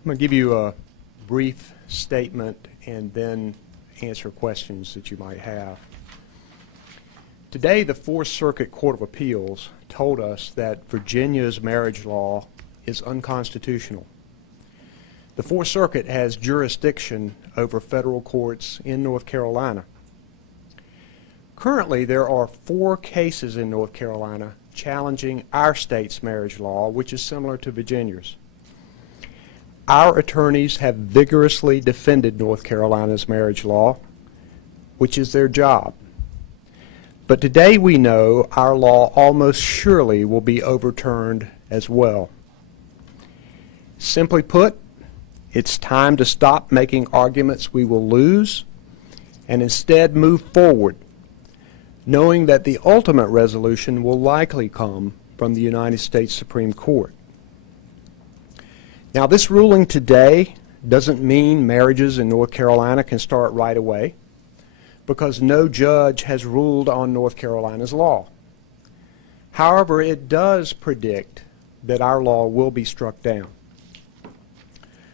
I'm going to give you a brief statement and then answer questions that you might have. Today, the Fourth Circuit Court of Appeals told us that Virginia's marriage law is unconstitutional. The Fourth Circuit has jurisdiction over federal courts in North Carolina. Currently, there are 4 cases in North Carolina challenging our state's marriage law, which is similar to Virginia's. Our attorneys have vigorously defended North Carolina's marriage law, which is their job. But today we know our law almost surely will be overturned as well. Simply put, it's time to stop making arguments we will lose and instead move forward, knowing that the ultimate resolution will likely come from the United States Supreme Court. Now, this ruling today doesn't mean marriages in North Carolina can start right away, because no judge has ruled on North Carolina's law. However, it does predict that our law will be struck down.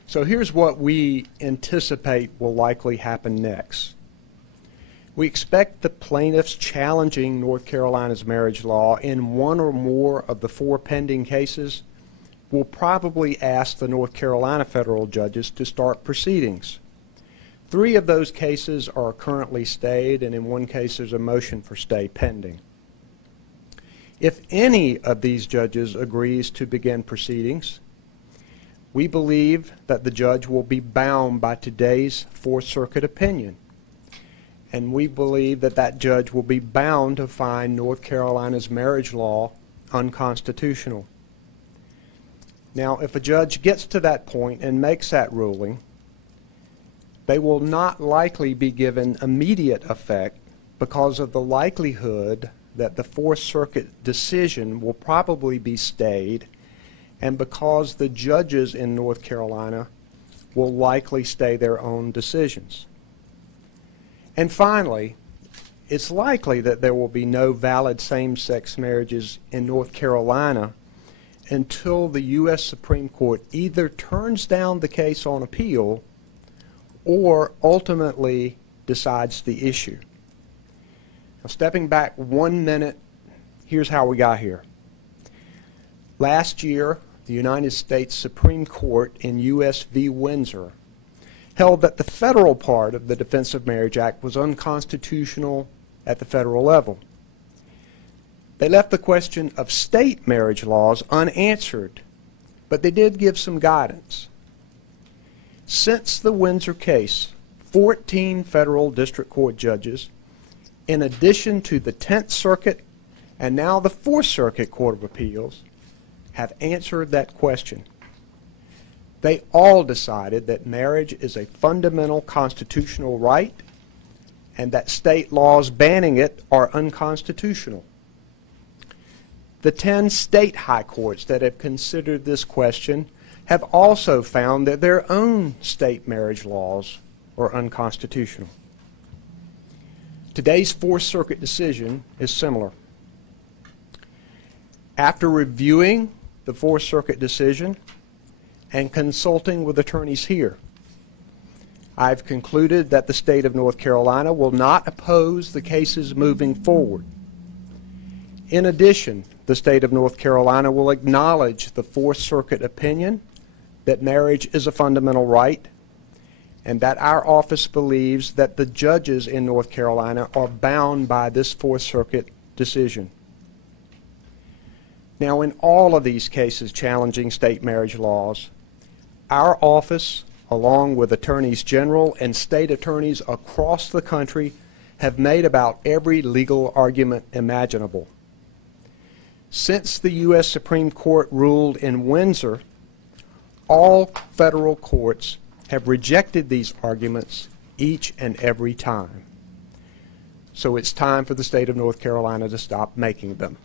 So here's what we anticipate will likely happen next. We expect the plaintiffs challenging North Carolina's marriage law in one or more of the 4 pending cases will probably ask the North Carolina federal judges to start proceedings. 3 of those cases are currently stayed, and in one case there's a motion for stay pending. If any of these judges agrees to begin proceedings, we believe that the judge will be bound by today's Fourth Circuit opinion, and we believe that that judge will be bound to find North Carolina's marriage law unconstitutional. Now, if a judge gets to that point and makes that ruling, they will not likely be given immediate effect because of the likelihood that the Fourth Circuit decision will probably be stayed, and because the judges in North Carolina will likely stay their own decisions. And finally, it's likely that there will be no valid same-sex marriages in North Carolina until the U.S. Supreme Court either turns down the case on appeal or ultimately decides the issue. Now, stepping back 1 minute, here's how we got here. Last year, the United States Supreme Court in U.S. v. Windsor held that the federal part of the Defense of Marriage Act was unconstitutional at the federal level. They left the question of state marriage laws unanswered, but they did give some guidance. Since the Windsor case, 14 federal district court judges, in addition to the 10th Circuit and now the 4th Circuit Court of Appeals, have answered that question. They all decided that marriage is a fundamental constitutional right and that state laws banning it are unconstitutional. The 10 state high courts that have considered this question have also found that their own state marriage laws are unconstitutional. Today's Fourth Circuit decision is similar. After reviewing the Fourth Circuit decision and consulting with attorneys here, I've concluded that the state of North Carolina will not oppose the cases moving forward. In addition, the state of North Carolina will acknowledge the Fourth Circuit opinion that marriage is a fundamental right, and that our office believes that the judges in North Carolina are bound by this Fourth Circuit decision. Now, in all of these cases challenging state marriage laws, our office, along with attorneys general and state attorneys across the country, have made about every legal argument imaginable. Since the U.S. Supreme Court ruled in Windsor, all federal courts have rejected these arguments each and every time. So it's time for the state of North Carolina to stop making them.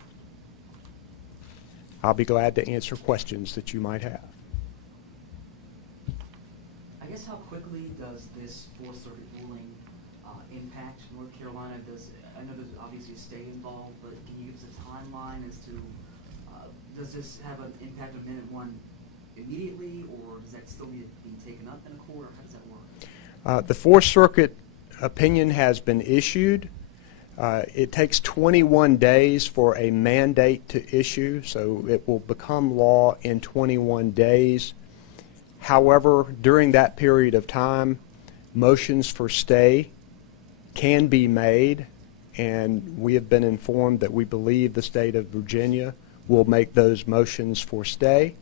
I'll be glad to answer questions that you might have. I guess how quickly does this Fourth Circuit ruling impact North Carolina? I know there's obviously a stay involved, but can you give us a timeline as to, does this have an impact on Amendment 1 immediately, or does that still need up in a court, or how does that work? The Fourth Circuit opinion has been issued. It takes 21 days for a mandate to issue, so it will become law in 21 days. However, during that period of time, motions for stay can be made, and we have been informed that we believe the state of Virginia will make those motions for stay.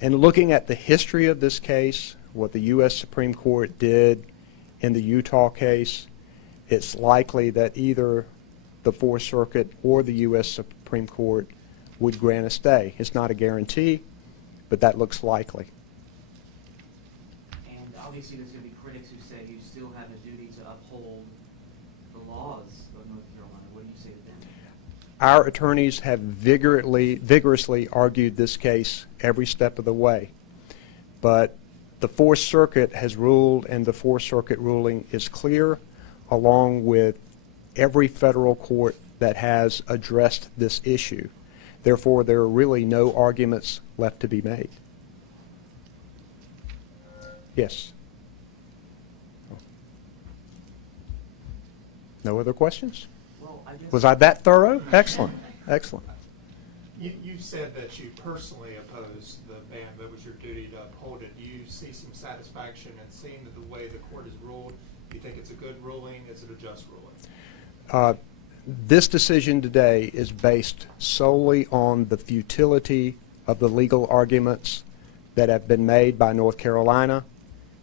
And looking at the history of this case, what the U.S. Supreme Court did in the Utah case, it's likely that either the Fourth Circuit or the U.S. Supreme Court would grant a stay. It's not a guarantee, but that looks likely. And obviously there's going to be critics who say you still have a duty to uphold the laws of North Carolina. What do you say to them? Our attorneys have vigorously argued this case every step of the way. But the Fourth Circuit has ruled, and the Fourth Circuit ruling is clear, along with every federal court that has addressed this issue. Therefore, there are really no arguments left to be made. Yes? No other questions? Well, I guess Was I that thorough? Excellent. Excellent. You said that you personally opposed the ban, but it was your duty to uphold it. Do you see some satisfaction in seeing that the way the court has ruled? Do you think it's a good ruling? Is it a just ruling? This decision today is based solely on the futility of the legal arguments that have been made by North Carolina,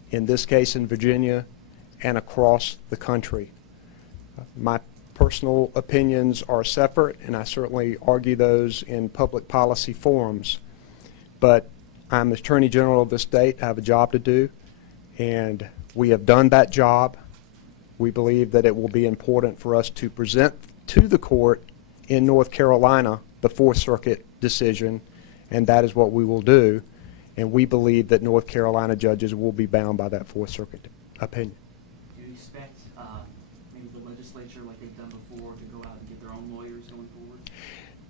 in this case in Virginia, and across the country. My personal opinions are separate, and I certainly argue those in public policy forums. But I'm the Attorney General of the state. I have a job to do, and we have done that job. We believe that it will be important for us to present to the court in North Carolina the Fourth Circuit decision, and that is what we will do. And we believe that North Carolina judges will be bound by that Fourth Circuit opinion. Do you expect maybe the legislature, like they've done before, to go out and get their own lawyers going forward?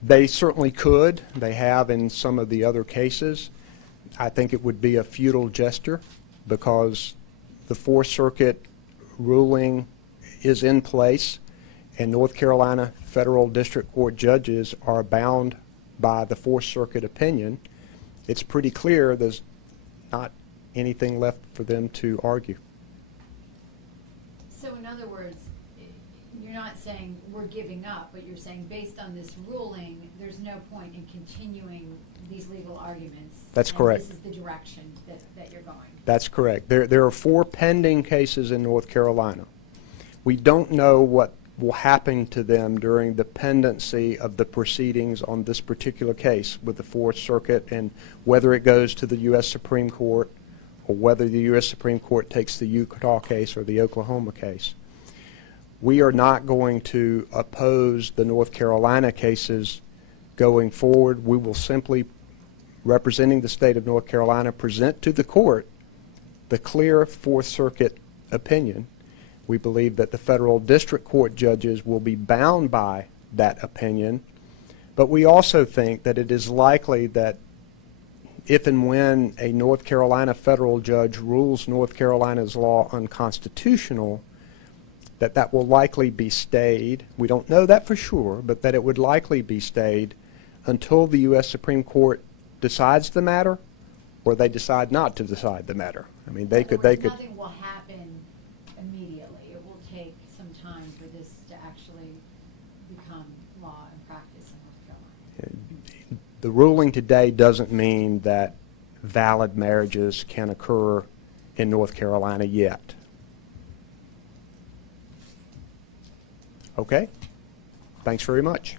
They certainly could. They have in some of the other cases. I think it would be a futile gesture because the Fourth Circuit ruling is in place, and North Carolina federal district court judges are bound by the Fourth Circuit opinion. It's pretty clear there's not anything left for them to argue. So in other words, you're not saying we're giving up, but you're saying based on this ruling, there's no point in continuing these legal arguments. That's correct. This is the direction that you're going. That's correct. There are 4 pending cases in North Carolina. We don't know what will happen to them during the pendency of the proceedings on this particular case with the Fourth Circuit, and whether it goes to the U.S. Supreme Court or whether the U.S. Supreme Court takes the Utah case or the Oklahoma case. We are not going to oppose the North Carolina cases going forward. We will simply, representing the state of North Carolina, present to the court the clear Fourth Circuit opinion. We believe that the federal district court judges will be bound by that opinion, but we also think that it is likely that if and when a North Carolina federal judge rules North Carolina's law unconstitutional, that will likely be stayed. We don't know that for sure, but that it would likely be stayed until the U.S. Supreme Court decides the matter, or they decide not to decide the matter. I mean, they could. Nothing will happen immediately. It will take some time for this to actually become law and practice in North Carolina. The ruling today doesn't mean that valid marriages can occur in North Carolina yet. Okay? Thanks very much.